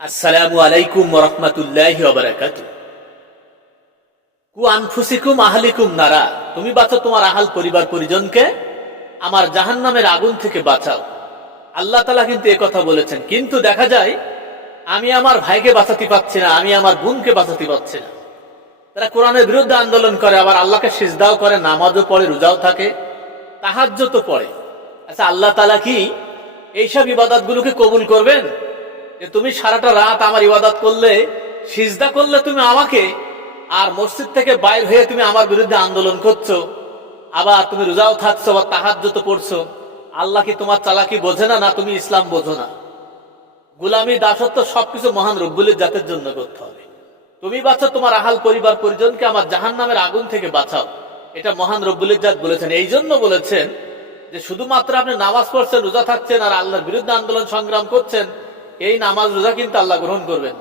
আসসালামু আলাইকুম ওয়া রাহমাতুল্লাহি ওয়া বারাকাতুহু। কু আনফুসিকুম আহলিকুম নারা, তুমি বাঁচাও তোমার আহাল পরিবার পরিজনকে আমার জাহান্নামের আগুন থেকে বাঁচাও। আল্লাহ তাআলা কিন্তু এই কথা বলেছেন, কিন্তু দেখা যায় আমি আমার ভাইকে বাঁচাতে পারছি না, আমি আমার বোনকে বাঁচাতে পারছি না। তারা কোরআনের বিরুদ্ধে আন্দোলন করে, আবার আল্লাহকে সিজদাও করে, নামাজও পড়ে, রোজাও থাকে, তাহাজ্জুদও পড়ে। আচ্ছা, আল্লাহ তাআলা কি এইসব ইবাদতগুলোকে কবুল করবেন? যে তুমি সারাটা রাত আমার ইবাদত করলে, সিজদা করলে তুমি আমাকে, আর মসজিদ থেকে বাইর হয়ে তুমি আমার বিরুদ্ধে আন্দোলন করছো, আবার তুমি রোজাও থাকছো বা তাহাজ্জুদ পড়ছো, আল্লাহ কি তোমার চালাকি বোঝে না? না তুমি ইসলাম বোঝো না? গোলামি, দাসত্ব সবকিছু মহান রব্বুল জাতের জন্য করতে হবে। তুমি বাঁচাও তোমার আহাল পরিবার পরিজনকে আমার জাহান্নামের আগুন থেকে বাঁচাও, এটা মহান রব্বুল জাত বলেছেন। এই জন্য বলেছেন যে শুধুমাত্র আপনি নামাজ পড়ছেন, রোজা থাকছেন আর আল্লাহর বিরুদ্ধে আন্দোলন সংগ্রাম করছেন, এই নামাজ রোজা কিন্তু আল্লাহ গ্রহণ করবেন।